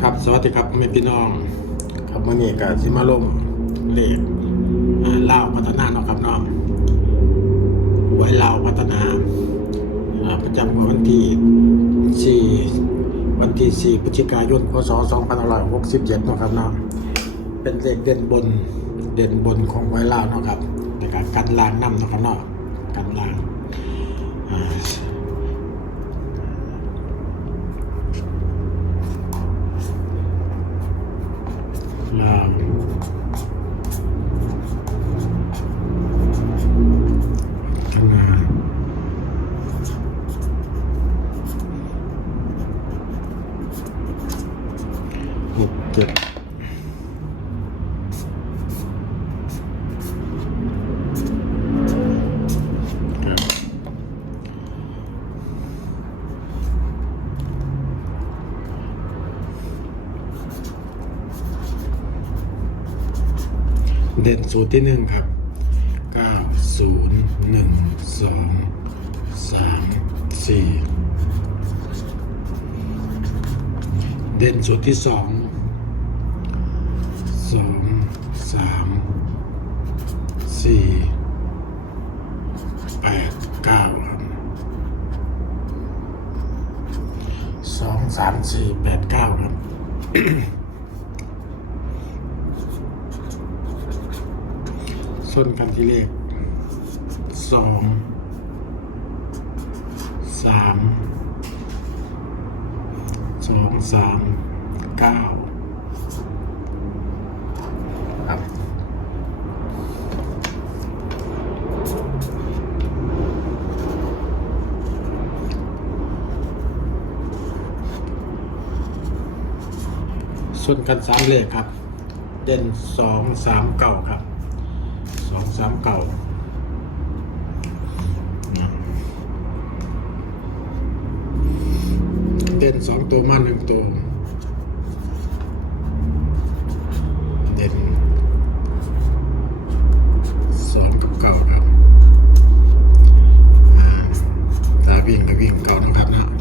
ครับสวัสดีครับพ่อแม่พี่น้องครับวันนี้ก็สิมาลงเลขอ่าลาพัฒนาเนาะครับเนาะหวยลาพัฒนาประจำวันที่ 4 วันที่ 4พฤศจิกายนพศ2567เนาะครับเนาะเป็นเลขเด่นบนเด่นบนของหวยลาเนาะครับแต่การกันลางน้ำเนาะครับเนาะกันลางอ่า ลาวทำงานหกเจ็ดครับ เด่นสูตรที่หนึ่งครับเก้าศูนย์หนึ่งสองสามสี่เด่นสูตรที่สองสองสามสี่แปดเก้าครับสองสามสี่แปดเก้าครับ ส้นกันที่เลขสองสามสองสามเก้าครับส่วนกันสามเลขครับ เด่นสองสามเก้าครับ สองสามเก่าเด่นสองตัวมันหนึ่งตัว เด่นสองกับเก่าครับอ่าตาวิ่งกับวิ่งเก่านะครับนะ ครับ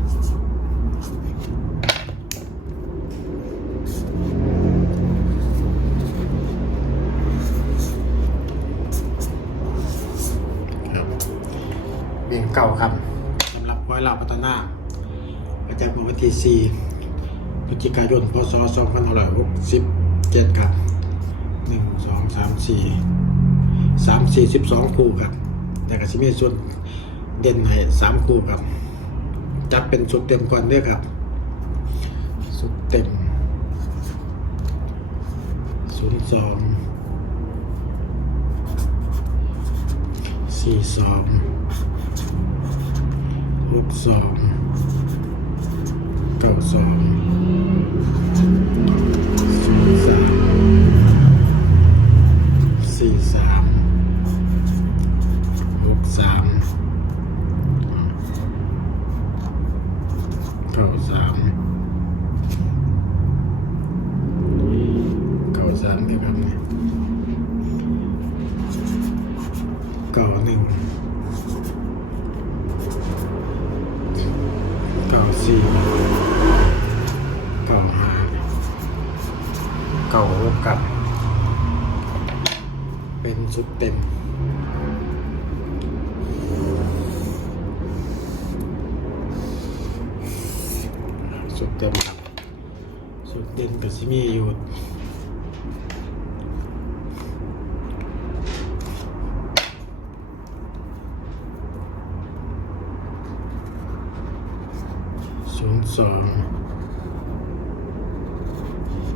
วิ่ง เก่าครับสำหรับร้อยลาพัฒนาประจำวันที่4พฤศจิกายนพศ2567ครับ1 2 3 4 3 4 12 คู่ครับแต่ก็จะมีส่วนเด่นให้3คู่ครับ จับเป็นสุดเต็มก่อนเด้อครับ สุดเต็ม 02สี่สอง หกสองเก้าสองศูนย์สามสี่สามหกสามเก้าสามเก้าสามนี่ครับเนี่ยเก้าหนึ่งเก้า สี่เก้าห้าเก้าหกกับ เป็นชุดเต็มชุดเต็มครับชุดเต็มกับซิมีอยู่ ศูนย์สอง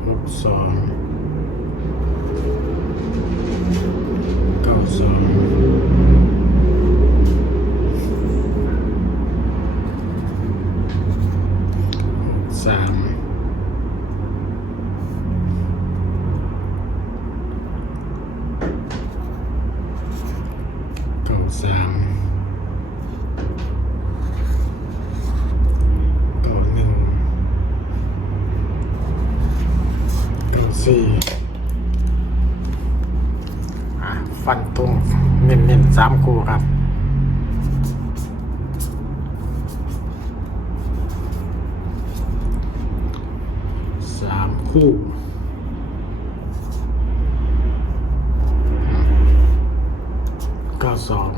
หกสองเก้าสองสามเก้าสาม ต่อหนึ่งต่อ สี่ฟันตรงเน้นๆสามคู่ครับสามคู่เก้าสอง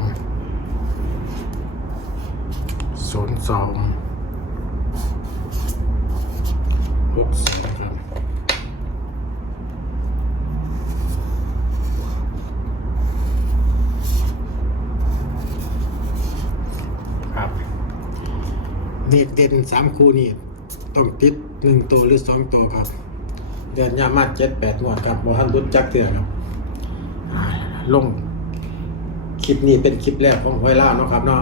ศูนย์สองหกสองครับ นี่เด่นสามคู่นี่ต้องติดหนึ่งตัวหรือสองตัวครับ เดือนยามาเจ็ดแปดงวดครับบอทันรุดจักเถื่อครับอ่าลงคลิปนี้เป็นคลิปแรกของหอยล่าเนาะครับเนาะ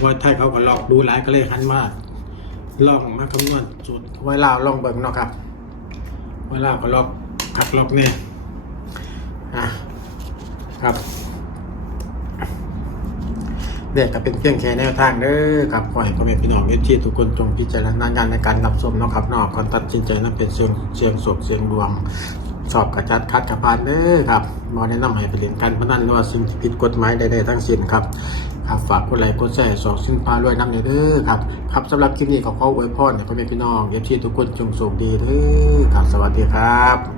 หอยไทยเขาก็ลอกดูหลายก็เลยหันมาลองมาคำนวณสูตรหอยล่าลองเบิ่งเนาะครับหอยล่าก็ลอกขับลอกเนี่ยอะครับ เด็กก็เป็นเพียงแค่แนวทางเด้อครับขอให้พ่อแม่พี่น้องเอฟทีทุกคนจงพิจารณาญาณในการรับชมนะครับนอกก่อนตัดสินใจนั้นเป็นเสียงเสียงสดเสียงดวงสอบกระจัดคัดกระพานเด้อครับบอแนะนำให้ไปเรียนการพนันหรือว่าสิ่งที่ผิดกฎหมายใดๆทั้งสิ้นครับครับฝากกดไลค์กดแชร์สองสิ้นพารวยน้ำเด้อครับครับสำหรับคลิปนี้ขอขออวยพรให้พ่อแม่พี่น้องเอฟทีทุกคนจงโชคดีเด้อครับสวัสดีครับ